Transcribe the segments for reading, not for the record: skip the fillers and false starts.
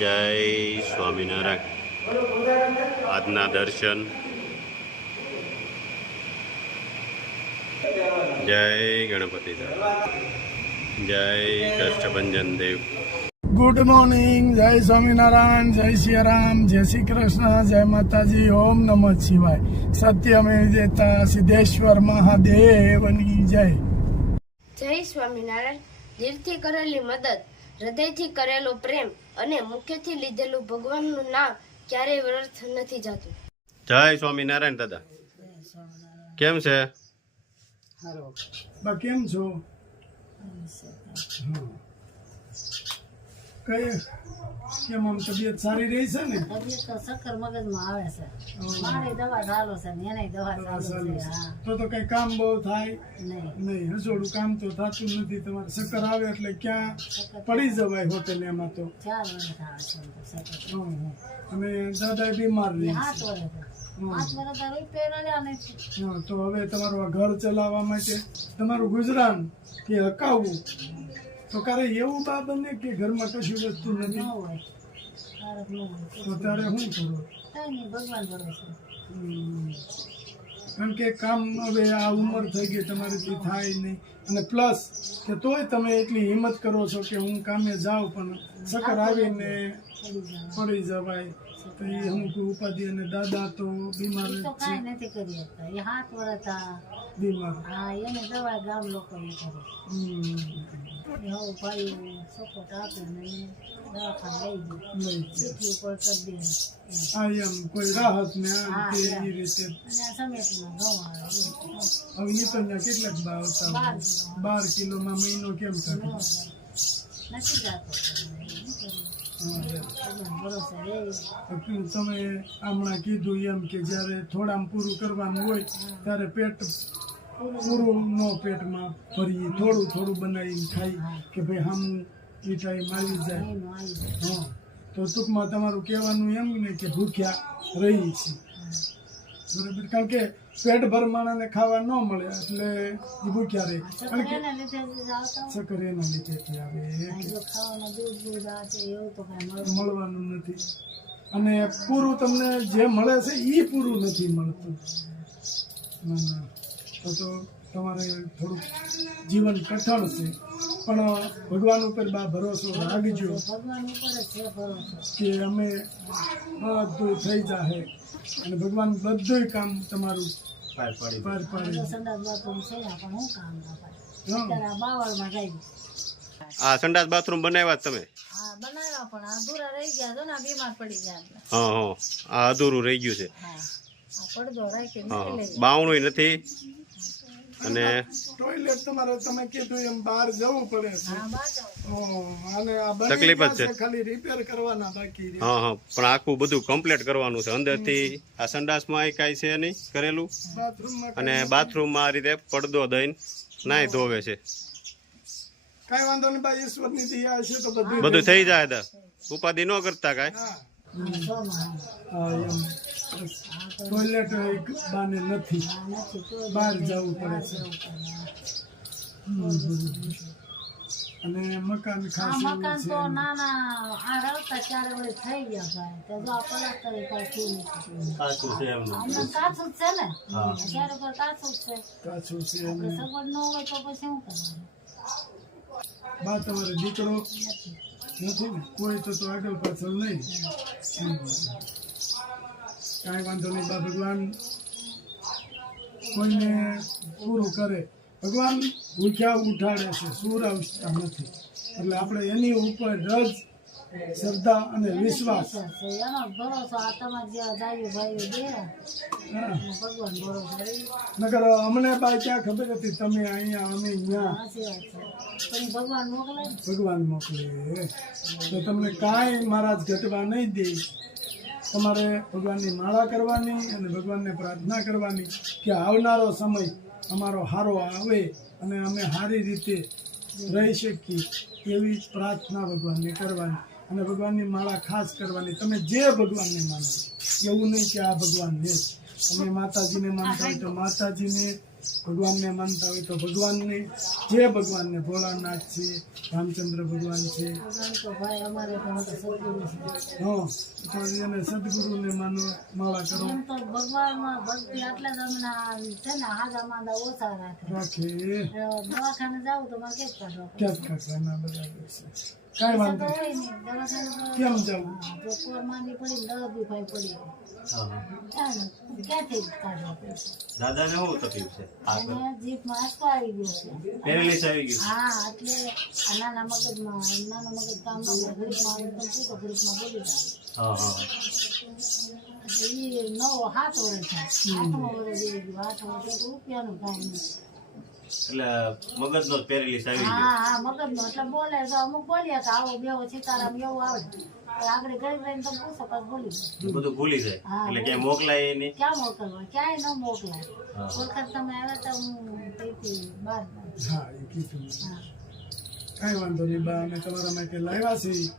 જય સ્વામિનારાયણ. આજના દર્શન. જય ગણપતિ દાદા. જય કષ્ટભંજન દેવ. Good morning. જય સ્વામિનારાયણ, જય સિયારામ, જય શ્રી કૃષ્ણ, જય માતાજી, ઓમ નમઃ શિવાય. સત્યમેવ જયતા સિદ્ધેશ્વર મહાદેવની જય. જય સ્વામિનારાયણ. દિલથી કરેલી મદદ, હૃદયથી કરેલો પ્રેમ અને મુખ્યથી લીધેલું ભગવાનનું નામ ક્યારેય વ્યર્થ નથી જતું. જય સ્વામિનારાયણ દાદા. કેમ છે? કેમ છો? કઈ કેમ આમ તબિયત સારી રહી છે ને? તબિયત તો ચક્કર મગજમાં આવે છે. મારી દવા ચાલુ છે ને એને દવા ચાલુ છે. હા. તો કઈ કામ બહુ થાય નહીં. નહીં, હજોડું કામ તો થતું નથી. તમારે ચક્કર આવે એટલે ક્યાં પડી જવાય હોટેલ એમાં તો. 4 વર્ષ આવે છે ચક્કર. અને દાદા બીમાર રહી છે. 8 વર્ષ. 8 વર્ષ તો રૂપિયા રહ્યા નથી. તો હવે તમારું આ ઘર ચલાવવા માટે તમારું ગુજરાન કે હકાવવું તો ક્યારે એવું બા બને કે ઘરમાં કશું વસ્તુ ન નથી હોય. તારક ન હોય. તો ત્યારે શું કરો? કઈ નહીં, ભગવાન ભરોસે. કારણ કે કામ હવે આ ઉંમર થઈ ગઈ તમારીથી થાય નહીં, અને પ્લસ કે તોય તમે એટલી હિંમત કરો છો કે હું કામે જાઉં પણ ચક્કર આવીને પડી જવાય તો એ અમુક ઉપાધિ. અને દાદા તો બીમાર એ જ તો છે, કાંઈ નથી કરી શકતા. એ 7 વર્ષ આ. બીમાર. હા, એને દવા ગામ લોકો એ કરે. એ હવે ભાઈ સપોર્ટ આપે ને એને દવાખાને લઈ ગયો. નહીં ચીઠી ઉપર કરી દે. આ એમ કોઈ રાહત ને આ હા, રીતે હા. એ રીતે. અને આ સમેતમાં ઘઉં આવે. હવે એ તો અહીંયા કેટલાક ભાવ આવતા હોય? 12 કિલોમાં મહિનો કેમ થાય? નથી જાતો. ભરોસે રે. તમે હમણાં કીધું એમ કે જ્યારે થોડામાં પૂરું કરવાનું હોય ત્યારે પેટ પૂરું નો પેટમાં ભરીએ, થોડું થોડું બનાવીને ખાઈ કે ભાઈ હમ એ ટાઈમ આવી જાય. એનું આવી જાય. હા, તો ટૂંકમાં તમારું કહેવાનું એમ ને કે ભૂખ્યા રહી છે, બરાબર? કારણ કે પેટ ભર માણાને ખાવા ન મળે એટલે એ ભૂખ્યા રહે. કારણ કે એના લીધે જ આવતા હોય. ચક્કર એના લીધેથી આવે આ કે જો ખાવાના દૂધ આ છે એવું તો કાંઈ મળે. મળવાનું નથી. અને પૂરું તમને જે મળે છે એ પૂરું નથી મળતું. ના ના, તો તમારે થોડુંક જીવન કઠણ છે, પણ ભગવાન ઉપર બા ભરોસો રાખજો ભગવાન ઉપર જ છે ભરોસો. કે અમે બધું થઈ જાહે અને ભગવાન બધું કામ તમારું પાર આ તો પાડી. સંડાસ બાથરૂમ છે પણ હું કામ ના પાડે. હા. અત્યારે આ બાવળમાં જાય. આ સંડાસ બાથરૂમ બનાવ્યા તમે? હા, બનાવ્યા પણ આ અધૂરા રહી ગયા. જો ને આ બીમાર પડી ગયા એટલે. હા હા, આ અધૂરું રહી ગયું છે. હા, આ પડદો રાખી હા, મૂકી લેવી. બાવણું નથી. અને ટોયલેટ તમારે તમે કીધું એમ બહાર જવું પડે છે. હા, બહાર જાઓ. અને આ બની તકલીફ જ ગયા છે. છે, ખાલી રિપેર કરવાના બાકી છે. હા હા, પણ આખું બધું કમ્પ્લીટ કરવાનું છે અંદરથી. આ સંડાસમાં કાંઈ છે નહીં કરેલું, બાથરૂમમાં અને બાથરૂમમાં આ રીતે પડદો દઈને નાય ધોવે છે. કાંઈ વાંધો નહીં ભાઈ, ઈશ્વરની દયા છે તો બધું બધું થઈ જાય દા, ઉપાધિ ન કરતા કાંઈ. હા. હા, ચોમાં. હા, એમ ટોયલેટ એક બાને નથી, હા, નથી તો બહાર જવું પડે છે. જવું પડે. અને મકાન આ ખાસ એવું મકાન છે. તો નાના આ રવતા 4 વર્ષ થઈ ગયા ભાઈ. તો જો આ પલાસ્ટર કાંઈ થયું નથી. અમને કાચું જ છે ને. અત્યારે પર કાચું જ છે. કાચું છે આપણે અને સગવડ ન હોય તો પછી શું કરવાનું? બા તમારે દીકરો નથી ને કોઈ તો આગળ પાછળ નહીં. કાંઈ વાંધો નહીં બા, ભગવાન કોઈને પૂરું કરે. ભગવાન ભૂખ્યા ઉઠાડે છે, સુરાવતા નથી. એટલે આપણે એની ઉપર રજ, શ્રદ્ધા અને વિશ્વાસ. એનો ભરોસો આ તમારે જેવા જાયું ભાઈઓ દે. હા. ભગવાન ભરોસો રહી. નકર અમને બા ક્યાં ખબર હતી તમે અહીંયા અમે અહીંયા. સાચી વાત છે. પણ ભગવાન મોકલે ને. ભગવાન મોકલે તો તમને કાંઈ મહારાજ ઘટવા નહીં દે. તમારે ભગવાનની માળા કરવાની અને ભગવાનને પ્રાર્થના કરવાની કે આવનારો સમય અમારો સારો આવે અને અમે સારી રીતે રહી શકીએ એવી પ્રાર્થના ભગવાનને કરવાની. અને ભગવાનની માળા ખાસ કરવાની. તમે જે ભગવાનને માનો, એવું નહીં કે આ ભગવાનને જ. તમે માતાજીને માનતા હોય તો માતાજીને, ભગવાનને માનતા હોય તો ભગવાનને, જે ભગવાનને, ભોળાનાથ છે, રામચંદ્ર ભગવાન છે, ભગવાન તો ભાઈ અમારે તો સદગુરુ છે. તો એને સદગુરુને માનો, માળા કરો. એમ તો ભગવાનમાં ભક્તિ આટલા જ હમણાં છે ને હાજા માંદા ઓછા રાખે. દવાખાને જાવ તો મારે કેસ કાઢવા પડે. ક્યાં કાઢવાના બરાબર છે, કાંઈ વાંધો તો હોય નહીં, દવાખાને તો કેમ જવું? જો કોર માંદી પડી ને દવા દુખાઈ પડી ક્યાંથી કાઢવા પડશે? દાદાને શું તકલીફ છે? એને જીભમાં આંચકો આવી ગયો છે. પેરેલિસ આવી ગયું. હા, એટલે આ નાના મગજ કામ ન કરે, ગ્રુપમાં એકદમ પૂરો ગ્રુપમાં બોલી જાય. હા હા. એટલે ઈ 9-7 વર્ષ થાય. 8મો વર્ષ એ ગયું. 8 વર્ષ રૂપિયાનું કાંઈ નહીં. એટલે મગજનો પેરેલિસ આવી ગયો. હા હા, મગજનો એટલે બોલે તો અમુક બોલ્યા કે આવો બેવો સીતારામ એવું આવડે. આગળ ગઈ રહીને તમે પૂછો પાછું બોલી જાય. બધું ભૂલી જાય. હા, એટલે ક્યાંય મોકલાય નહીં. ક્યાં મોકલવા? ક્યાંય ન મોકલાય. હા. વખત તમે આવ્યા તો હું તેથી બહાર હા, એ કીધું. હા કાંઈ વાંધો નહીં બા, અમે તમારા માટે લાવ્યા છીએ.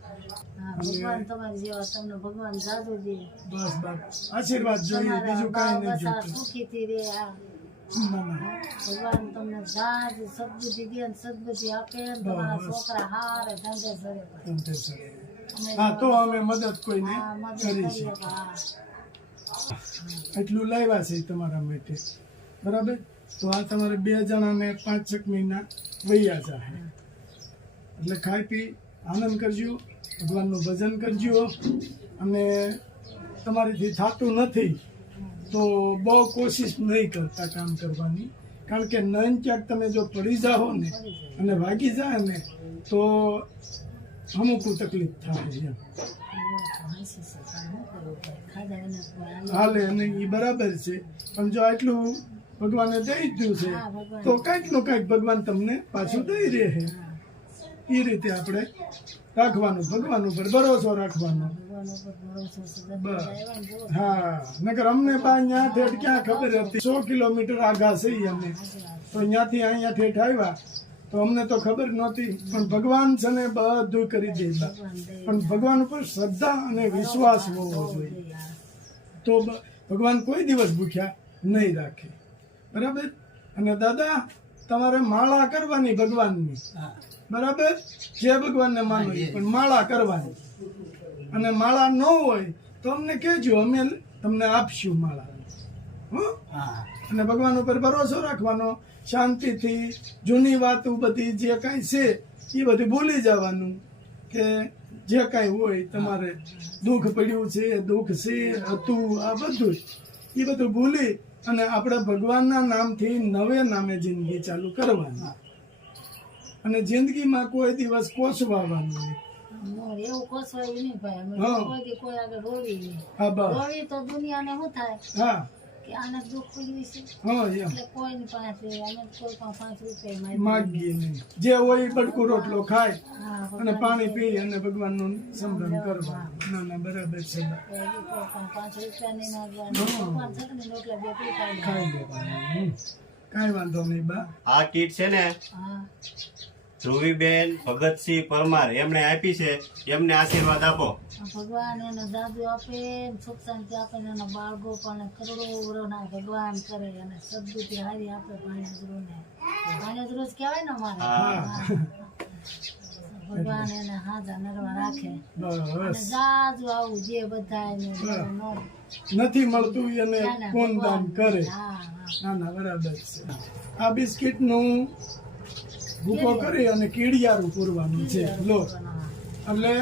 હા, ભગવાન તમારી જેવા તમને ભગવાન જાદુ દે. બસ બાપ આશીર્વાદ જોઈએ, બીજું કાંઈ નહીં તમારા જોઈતું. સુખીથી રે. આ ના, ના. ભગવાન તમને જાજ સદબુદ્ધિ દે ને સદબુદ્ધિ આપે ને તમારા છોકરા હારે ધંધે સરે. તંતે સડે. હા, તો અમે મદદ કોઈને હા, મદદ કરી કરીએ. છે. હા એટલું લાવ્યા છે તમારા માટે, બરાબર? તો આ તમારે 2 જણાને 5-6 મહિના વૈયા જાય, એટલે ખાઈ પી આનંદ કરજો, ભગવાનનું ભજન કરજો. અને તમારીથી થતું નથી તો બહુ કોશિશ નહીં કરતા કામ કરવાની, કારણ કે નયન ક્યાંક તમે જો પડી જાઓ ને અને વાગી જાય ને તો અમુક તકલીફ થાય એમ. હાલે અને એ બરાબર છે, પણ જો આટલું ભગવાને દઈ દીધું છે તો કંઈક નો કંઈક ભગવાન તમને પાછું દઈ રહે. એ રીતે આપણે રાખવાનું, ભગવાન ઉપર ભરોસો રાખવાનો. બસ હા, નકર અમને બા અહીંયા ઠેઠ ક્યાં ખબર હતી, 100 કિલોમીટર આઘા છે અમે, તો અહીંયાથી અહીંયા ઠેઠ આવ્યા તો અમને તો ખબર નહોતી. પણ ભગવાન છે ને બધું કરી દે બા. પણ ભગવાન ઉપર શ્રદ્ધા અને વિશ્વાસ હોવો જોઈએ, તો ભગવાન કોઈ દિવસ ભૂખ્યા નહીં રાખે, બરાબર? અને દાદા તમારે માળા કરવાની ભગવાનની, બરાબર? જે ભગવાનને માનો એ, પણ માળા કરવાની. અને માળા ન હોય તો અમને કહેજો, અમે તમને આપશું માળા. હો? અને ભગવાન ઉપર ભરોસો રાખવાનો, શાંતિથી જૂની વાતો બધી જે કાંઈ છે એ બધું ભૂલી જવાનું, કે જે કાંઈ હોય તમારે દુઃખ પડ્યું છે, દુઃખ છે, હતું, આ બધું એ બધું ભૂલી અને આપણે ભગવાનના નામથી નવે નામે જિંદગી ચાલુ કરવાની. અને જિંદગીમાં કોઈ દિવસ કોસવાનું નહીં. એવું કોસવાય નહીં ભાઈ. અમે હા. કોઈ આગળ રોવી નહીં. હા બસ, રોવી તો દુનિયાને શું થાય હા કે આને દુઃખ પડ્યું છે હા એમ એટલે કોઈની પાસે અમે કોઈ પણ 5 રૂપિયા માગીએ નહીં. જે હોય એ બટકું રોટલો ખાય હા અને પાણી પી અને ભગવાનનું સ્મરણ કરવાનું. ના ના, બરાબર છે બા. કોઈ પણ 5 રૂપિયા નહીં માગવાના. ભગવાન ચટણી રોટલા 2 પીતા ખાઈ લેવાનું. કાંઈ વાંધો નહીં બા. આ કીટ છે ને હા ધ્રુવીબેન ભગતસિંહ પરમાર એમણે આપી છે, એમને આશીર્વાદ આપો. ભગવાન એને જાદુ આપે, સુખ શાંતિ આપે, એના બાળકો પણ કરોડો વર્ષના ભગવાન કરે અને સદબુદ્ધિ હારી આપે. ભાણેજરો જ કહેવાય ને અમારે. હા. ભગવાન એને હાજા નરવા રાખે અને બસ, જાજુ આવું જે બધા નથી મળતું એને કોણ દાન કરે. હા ના ના, બરાબર છે. આ બિસ્કિટનું ભૂકો કરી અને કીડિયારું પૂરવાનું છે, લો. એટલે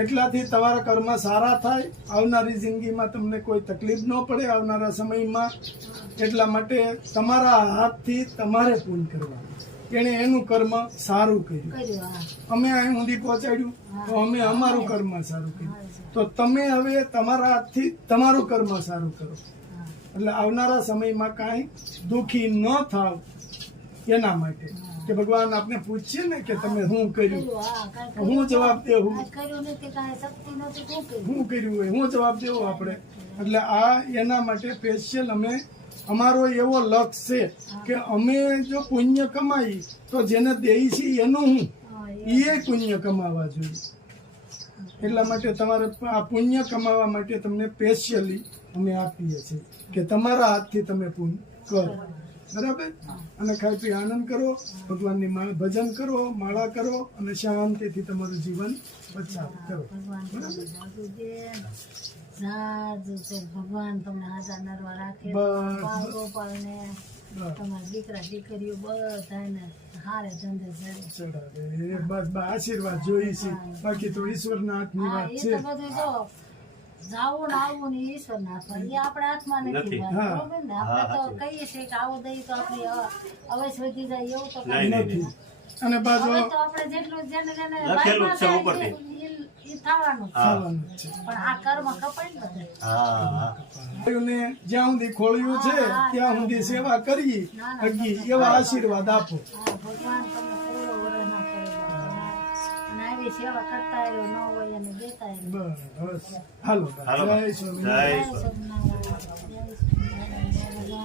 એટલાથી તમારા કર્મ સારા થાય, આવનારી જિંદગીમાં તમને કોઈ તકલીફ ન પડે આવનારા સમયમાં. એટલા માટે તમારા હાથથી તમારે પૂર્ણ કરવાનું. એણે એનું કર્મ સારું કર્યું, કર્યું. હા અમે અહીં સુધી પહોંચાડ્યું તો અમે અમારું કર્મ સારું કર્યું. તો તમે હવે તમારા હાથથી તમારું કર્મ સારું કરો, એટલે આવનારા સમયમાં કાંઈ દુઃખી ન થાવ. એના માટે કે ભગવાન આપને પૂછીએ ને કે તમે શું કર્યું, હું જવાબ દેવું, કર્યું નથી, કાંઈ શક્તિ નથી, શું કર્યું? શું કર્યું હોય હું જવાબ દેવો આપણે. એટલે આ એના માટે સ્પેશિયલ અમે, અમારો એવો લક્ષ્ય છે કે અમે જો પુણ્ય કમાઈ તો જેને દેઈ છે એનું હું એ પુણ્ય કમાવા જોઈએ. એટલા માટે તમારે આ પુણ્ય કમાવા માટે તમને સ્પેશિયલી અમે આપીએ છીએ કે તમારા હાથથી તમે પુણ્ય કરો. બરાબર. અને ખાઈ પી આનંદ કરો, ભગવાનની ભજન કરો, માળા કરો અને શાંતિથી તમારું જીવન પસાર કરો. ભગવાન તમને જાદુ દે, જાદુ છે. ભગવાન તમને હાજર નરવા રાખે. બસ. બાળ ગોપાલને બસ. તમારા દીકરા દીકરીઓ બધાને હારે ધંધે ચડે. ચડાવે. બસ આશીર્વાદ જોઈએ છે, બાકી તો ઈશ્વરના હાથની હા, વાત એ છે. તો બધું જો જાવું ને આવવું ને ઈશ્વર ના હાથમાં. એ આપણા હાથમાં નથી. નથી. હા. બરોબર ને? આપણે તો કહીએ છીએ કે આવું દઈએ તો આપણી અવશ્ય વધી જાય એવું તો નહીં, નહીં, નથી. નહીં. અને પાછો હવે તો આપણે જેટલું જેને જેને લખેલું જ છે વાયમાં ઉપરથી. થાય એ થવાનું જ. ખાવાનું જ છે. પણ આ કર્મ કપાય ને બધે. હા હા ને જ્યાં સુધી ખોળ્યું છે ત્યાં સુધી સેવા કરી હગી એવા આશીર્વાદ આપો. હા, ભગવાન તમને પૂરો વરસ ના કરે બાપા. અને આવી સેવા કરતા રહ્યો ન હોય અને દેતા રહ્યો. બસ હાલો હાલો. જય સ્વામિનારાયણ. જય સ્વામિનારાયણ. જય સદનારાયણ. જય સદનારાયણ.